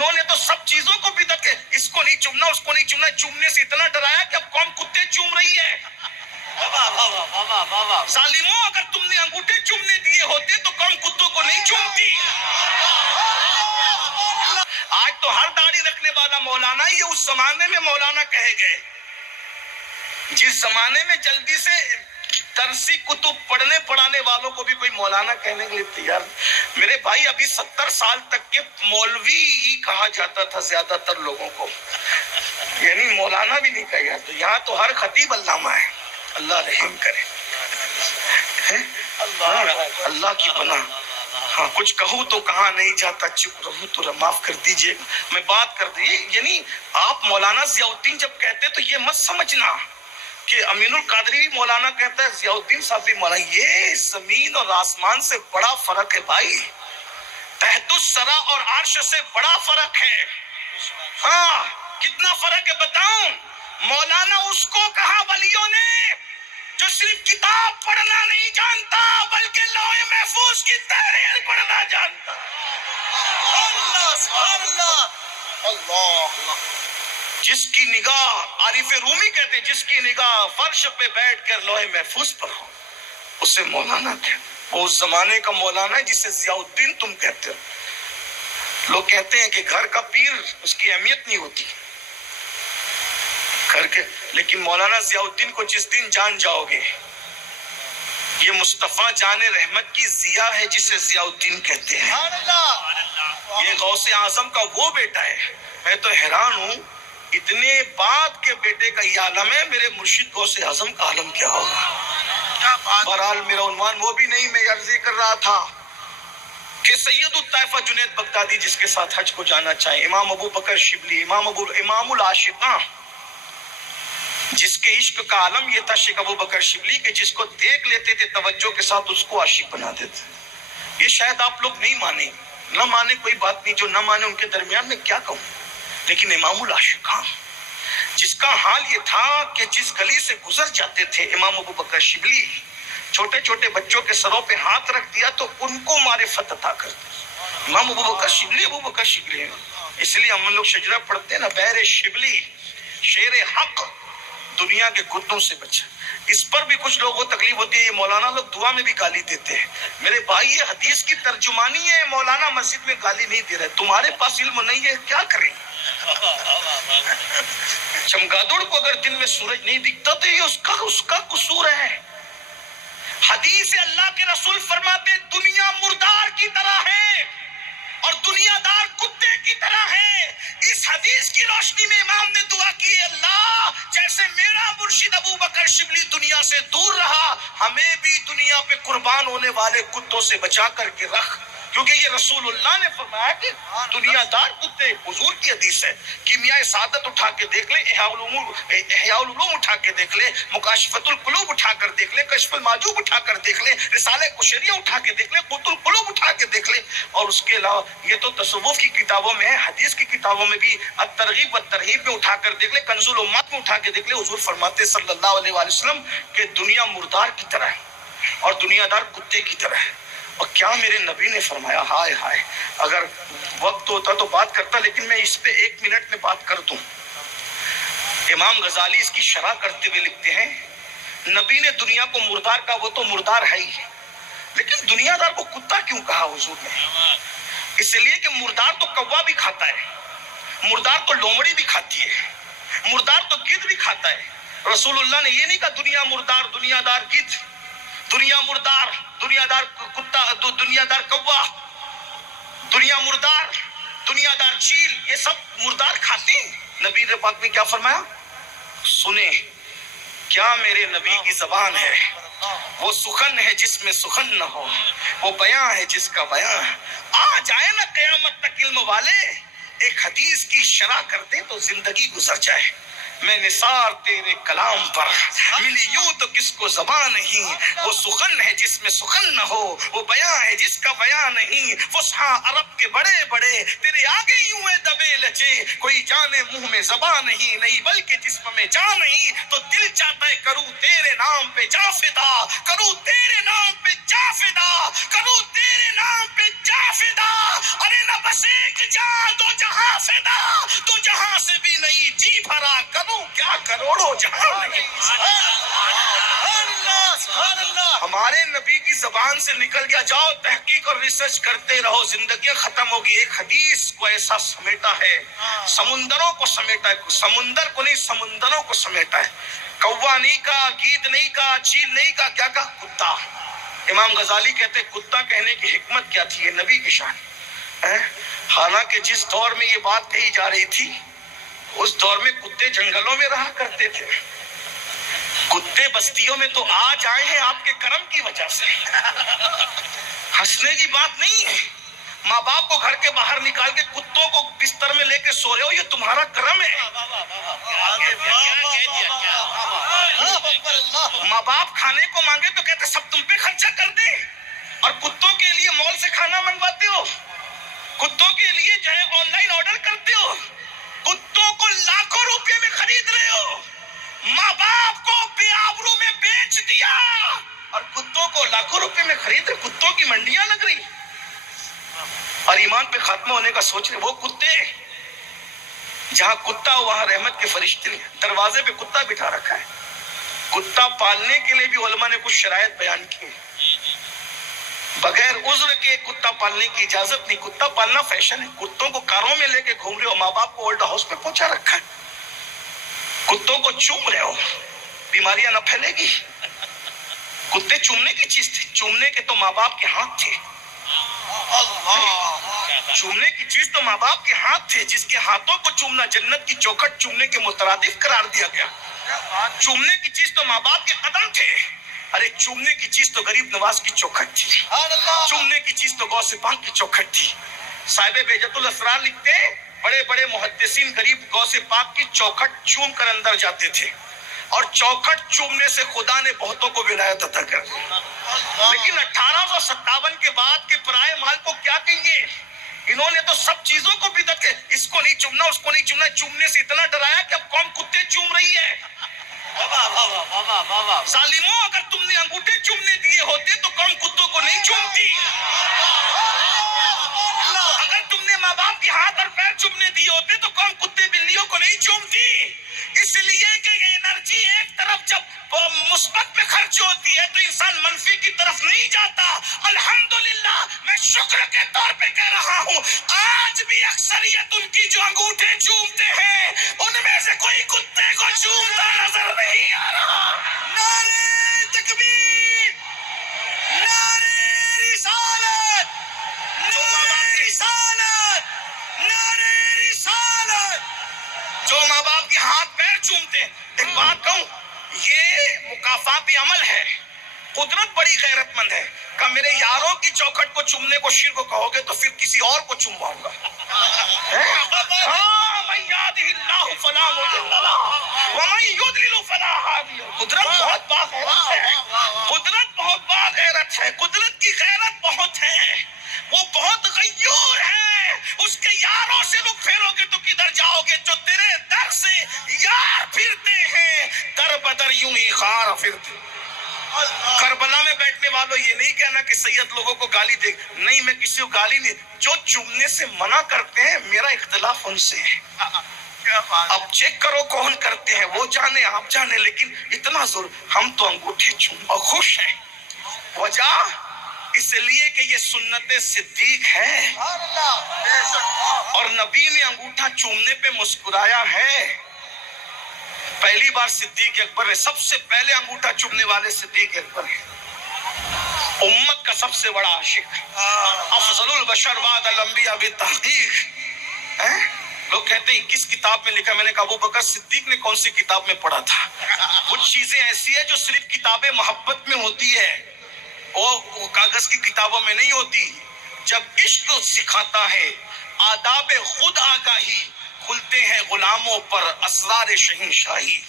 انہوں نے تو سب چیزوں کو بدعت کے، اس کو نہیں چومنا، اس کو نہیں چومنا، چومنے سے اتنا ڈرایا کہ اب قوم کتے چوم رہی ہے۔ ظالموں، اگر تم نے انگوٹھے چومنے دیے ہوتے تو قوم کتوں کو نہیں چومتی۔ آج تو ہر داڑھی رکھنے والا مولانا ہی ہے، اس زمانے میں مولانا کہے گئے۔ جس زمانے میں جلدی سے درسی کتب پڑھنے پڑھانے والوں کو بھی کوئی مولانا کہنے کے لیے تیار، میرے بھائی ابھی 70 سال تک کے مولوی ہی کہا جاتا تھا زیادہ تر لوگوں کو، یعنی مولانا بھی نہیں کہا جاتا۔ یہاں تو ہر خطیب علامہ ہے، اللہ رحم کرے، اللہ کی پناہ۔ ہاں کچھ کہوں تو کہا نہیں جاتا، چپ رہوں تو معاف کر دیجئے، میں بات کر دی۔ یعنی آپ مولانا ضیاء الدین جب کہتے تو یہ مت سمجھنا کہ امین القادری بھی مولانا کہتا ہے، ضیاء الدین صاحب بھی مولانا۔ یہ زمین اور آسمان سے بڑا فرق ہے بھائی، تحت الثری اور عرش سے بڑا فرق ہے۔ ہاں کتنا فرق ہے بتاؤں؟ مولانا اس کو کہا ولیوں نے جو صرف کتاب پڑھنا نہیں جانتا بلکہ لوح محفوظ کی تحریر پڑھنا جانتا۔ اللہ سبحان اللہ، اللہ، جس کی نگاہ، عارف رومی کہتے ہیں جس کی نگاہ فرش پہ بیٹھ کر لوح محفوظ پر ہو اسے مولانا کہتے۔ وہ اس زمانے کا مولانا ہے جسے ضیاء الدین تم کہتے ہو۔ لوگ کہتے ہیں کہ گھر کا پیر، اس کی اہمیت نہیں ہوتی گھر کے، لیکن مولانا ضیاء الدین کو جس دن جان جاؤ گے، یہ مصطفیٰ جان رحمت کی ضیاء ہے جسے ضیاء الدین کہتے ہیں، یہ غوث اعظم کا وہ بیٹا ہے۔ میں تو حیران ہوں، اتنے بعد کے بیٹے کا یہ عالم ہے، میرے مرشد غوث اعظم کا عالم کیا ہوگا؟ بہرحال میرا عنوان وہ بھی نہیں، میں عرض کر رہا تھا کہ سید الطائفہ جنید بغدادی جس کے ساتھ حج کو جانا چاہے، امام ابو بکر شبلی، امام العاشقاں، جس کے عشق کا عالم یہ تھا شیخ ابو بکر شبلی، کہ جس کو دیکھ لیتے تھے توجہ کے ساتھ اس کو عاشق بنا دیتے۔ یہ شاید آپ لوگ نہیں مانیں، نہ مانے کوئی بات نہیں، جو نہ مانے ان کے درمیان میں کیا کہوں، لیکن امام العاشقاں جس کا حال یہ تھا کہ جس گلی سے گزر جاتے تھے امام ابو بکر شبلی، چھوٹے چھوٹے بچوں کے سروں پہ ہاتھ رکھ دیا تو ان کو معرفت عطا کر دی۔ امام ابو بکر شبلی، ابو بکر شبلی، اس لیے ہم لوگ شجرہ پڑھتے ہیں نا، بیر شبلی، شیر حق، دنیا کے کتوں سے بچا۔ اس پر بھی کچھ لوگوں کو تکلیف ہوتی ہے، یہ مولانا لوگ دعا میں بھی گالی دیتے ہیں۔ میرے بھائی یہ حدیث کی ترجمانی ہے، مولانا مسجد میں گالی نہیں دے رہے، تمہارے پاس علم نہیں ہے کیا کریں؟ چمگادڑ کو اگر دن میں سورج نہیں دکھتا تو یہ اس کا قصور ہے۔ حدیث اللہ کے رسول فرماتے دنیا مردار کی طرح ہے اور دنیا دار کتے کی طرح ہے۔ اس حدیث کی روشنی میں امام نے دعا کی، اللہ جیسے میرا مرشد ابو بکر شبلی دنیا سے دور رہا، ہمیں بھی دنیا پہ قربان ہونے والے کتوں سے بچا کر کے رکھ، کیونکہ یہ رسول اللہ نے فرمایا کہ دنیا دار کتے، حضور کی حدیث ہے۔ کیمیائے سعادت اٹھا کے دیکھ لے، احیاء العلوم اٹھا کے دیکھ لے، مکاشفت القلوب اٹھا کر دیکھ لے، کشف المحجوب اٹھا کر دیکھ لے، رسالہ قشیریہ اٹھا کے دیکھ لے، قوت القلوب اٹھا کے دیکھ لے، اور اس کے علاوہ یہ تو تصوف کی کتابوں میں ہے، حدیث کی کتابوں میں بھی الترغیب والترہیب میں اٹھا کر دیکھ لے، کنز الامات میں اٹھا کے دیکھ لے، حضور فرماتے صلی اللہ علیہ وآلہ وسلم کہ دنیا مردار کی طرح ہے اور دنیا دار کتے کی طرح ہے۔ اور کیا میرے نبی نے فرمایا، ہائے ہائے، اگر وقت ہوتا تو بات کرتا، لیکن میں اس پہ 1 منٹ میں بات کر دوں۔ امام غزالی اس کی شرح کرتے ہوئے لکھتے ہیں، نبی نے دنیا کو مردار کہا، وہ تو مردار ہے ہی، لیکن دنیا دار کو کتا کیوں کہا حضور نے؟ اس لیے کہ مردار تو کوا بھی کھاتا ہے، مردار تو لومڑی بھی کھاتی ہے، مردار تو گدھ بھی کھاتا ہے۔ رسول اللہ نے یہ نہیں کہا دنیا مردار، دنیا دار گدھ، دنیا مردار، دنیا دار کتا، دنیا دار کوا، دنیا مردار، دنیا دار چیل، یہ سب مردار کھاتے ہیں۔ نبی نے پاک نے کیا فرمایا؟ سنیں کیا میرے نبی کی زبان ہے، وہ سخن ہے جس میں سخن نہ ہو، وہ بیان ہے جس کا بیان آ جائے نا قیامت تک علم والے، ایک حدیث کی شرح کرتے تو زندگی گزر جائے۔ میں نثار تیرے کلام پر ملی یوں تو کس کو زبان نہیں، وہ سخن ہے جس میں سخن نہ ہو، وہ بیان ہے جس کا بیان نہیں، فصحا عرب کے بڑے بڑے تیرے آگے یوں ہے دبے لچے، کوئی جانے منہ میں زبان نہیں بلکہ جسم میں جان نہیں، تو دل چاہتا ہے کروں تیرے نام پہ جا فدا، کروں تیرے نام پہ جا فدا، کروں تیرے نام پہ جا فدا، ارے نہ بس ایک جان دو جہاں فدا تو جہاں سے بھی نہیں، جی بھرا کروں کیا کروڑوں جہاں نہیں۔ ہمارے نبی کی زبان سے نکل گیا، جاؤ تحقیق اور ریسرچ کرتے رہو، زندگی ختم ہوگی۔ ایک حدیث کو ایسا سمیٹا ہے، سمندروں کو سمیٹا ہے، سمندر کو نہیں سمندروں کو سمیٹا ہے۔ کوا نہیں کہا، گید نہیں کہا، چیل نہیں کہا، کیا کہا؟ کتا۔ امام غزالی کہتے کتا کہنے کی حکمت کیا تھی؟ یہ نبی کی شان ہے۔ حالانکہ جس دور میں یہ بات کہی جا رہی تھی اس دور میں کتے جنگلوں میں رہا کرتے تھے، کتے بستیوں میں تو آج آئے ہیں آپ کے کرم کی وجہ سے۔ ہنسنے کی بات نہیں ہے، ماں باپ کو گھر کے باہر نکال کے کتوں کو بستر میں لے کے سو رہے ہو، یہ تمہارا کرم ہے۔ ماں باپ کھانے کو مانگے تو کہتے سب تم پہ خرچہ کر دیں، اور کتوں کے لیے مال سے کھانا منگواتے ہو، کتوں کے لیے جو ہے آن لائن آرڈر کرتے ہو، کتوں کو لاکھوں روپے میں خرید رہے ہو، ماں باپ کو بے آبرو میں بیچ دیا اور کتوں کو لاکھوں روپے میں خرید رہے، کتوں کی منڈیاں لگ رہی اور ایمان پہ خاتمہ ہونے کا سوچ رہے۔ وہ کتے، جہاں کتا ہو وہاں رحمت کے فرشتے نہیں۔ دروازے پہ کتا بٹھا رکھا ہے۔ کتا پالنے کے لیے بھی علماء نے کچھ شرائط بیان کی، بغیر عذر کے کتا پالنے کی اجازت نہیں۔ کتا پالنا فیشن ہے، کتوں کو کاروں میں لے کے گھوم رہے ہو، ماں باپ کو اولڈ ہاؤس پہ پہنچا رکھا ہے، کتوں کو چوم رہے ہو، بیماریاں نہ پھیلے گی؟ کتے چومنے کی چیز تھی، چومنے کے تو ماں باپ کے ہاتھ تھے، چومنے کی چیز تو ماں باپ کے ہاتھ تھے، جس کے ہاتھوں کو چومنا جنت کی چوکھٹ چومنے کے مترادف قرار دیا گیا۔ چومنے کی چیز تو ماں باپ کے قدم تھے، ارے چومنے کی چیز تو غریب نواز کی چوکھٹ تھی، چومنے کی چیز تو غوث پاک کی چوکھٹ تھی۔ صاحب بہجت الاسرار لکھتے بڑے بڑے محدثین غریب غوث پاک کی چوکھٹ چوم کر اندر جاتے تھے، اور چوکھٹ چومنے سے خدا نے بہتوں کو ولایت عطا کر دی۔ لیکن 1857 کے بعد کے پرائے مال کو کیا کہیں گے؟ انہوں نے تو سب چیزوں کو بدعت ہے، اس کو نہیں چومنا، اس کو نہیں چومنا، چومنے سے اتنا ڈرایا کہ اب قوم کتے چوم رہی ہے۔ ظالموں، اگر تم نے انگوٹھے چومنے دیے ہوتے تو قوم کتوں کو نہیں چومتی، اگر تم نے ماں باپ کے ہاتھ اور پیر چومنے دیے ہوتے تو قوم کتے بلیوں کو نہیں چومتی۔ اس لیے کہ انرجی ایک طرف جب مثبت پہ خرچ ہوتی ہے تو انسان منفی کی طرف نہیں جاتا۔ الحمدللہ میں شکر کے طور پہ کہہ رہا ہوں، آج بھی اکثریت ان کی جو انگوٹھے چومتے ہیں ان میں سے کوئی کتے کو چومتا نظر نہیں آ رہا۔ نعرہ تکبیر، نعرہ رسالت، نعرہ رسالت، نعرہ رسالت۔ جو ماں باپ کے ہاتھ پیر چومتے ہیں، ایک بات کہوں، یہ مکافات عمل ہے۔ قدرت بڑی غیرت مند ہے، کہ میرے یاروں کی چوکھٹ کو چومنے کو شرک کہو گے تو پھر کسی اور کو چومواؤں گا۔ من یہدہ اللہ فلا مضل لہ ومن یضلل فلا ہادی لہ۔ قدرت بہت باغیرت ہے، قدرت بہت باغیرت ہے، قدرت کی غیرت بہت ہے، وہ بہت غیور ہے۔ اس کے یاروں سے رخ پھیرو گے تو کدھر جاؤ گے؟ جو تیرے در سے یار پھرتے ہیں در بدر یوں ہی خار پھرتے۔ کربلا میں بیٹھنے والوں یہ نہیں کہنا کہ سید لوگوں کو گالی دے، نہیں، میں کسی کو گالی نہیں، جو چومنے سے منع کرتے ہیں میرا اختلاف ان سے ہے۔ اب چیک کرو کون کرتے ہیں، وہ جانے آپ جانے، لیکن اتنا ضرور ہم تو انگوٹھے چوم اور خوش ہیں۔ وجہ اس لیے کہ یہ سنت صدیق ہے، اور نبی نے انگوٹھا چومنے پہ مسکرایا ہے۔ پہلی بار صدیق اکبر نے، سب سے پہلے انگوٹھا چومنے والے صدیق اکبر ہیں، امت کا سب سے بڑا عاشق، افضل البشر بعد الانبیاء بالتحقیق۔ لوگ کہتے ہیں کس کتاب میں لکھا؟ میں نے کہا ابو بکر صدیق نے کون سی کتاب میں پڑھا تھا؟ کچھ چیزیں ایسی ہیں جو صرف کتاب محبت میں ہوتی ہے، وہ کاغذ کی کتابوں میں نہیں ہوتی۔ جب عشق سکھاتا ہے آداب خود آگاہی، کھلتے ہیں غلاموں پر اسرار شہنشاہی۔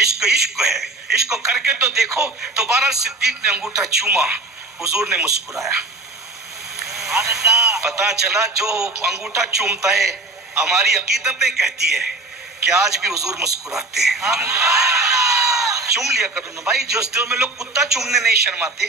عشق عشق ہے، عشق کر کے تو دیکھو۔ تو بہرحال صدیق نے انگوٹھا چوما، حضور نے مسکرایا۔ پتا چلا جو انگوٹھا چومتا ہے، ہماری عقیدتیں کہتی ہے کہ آج بھی حضور مسکراتے ہیں۔ چوم لیا کرو نا بھائی، جو دل میں لوگ کتا چومنے نہیں شرماتے،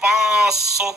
500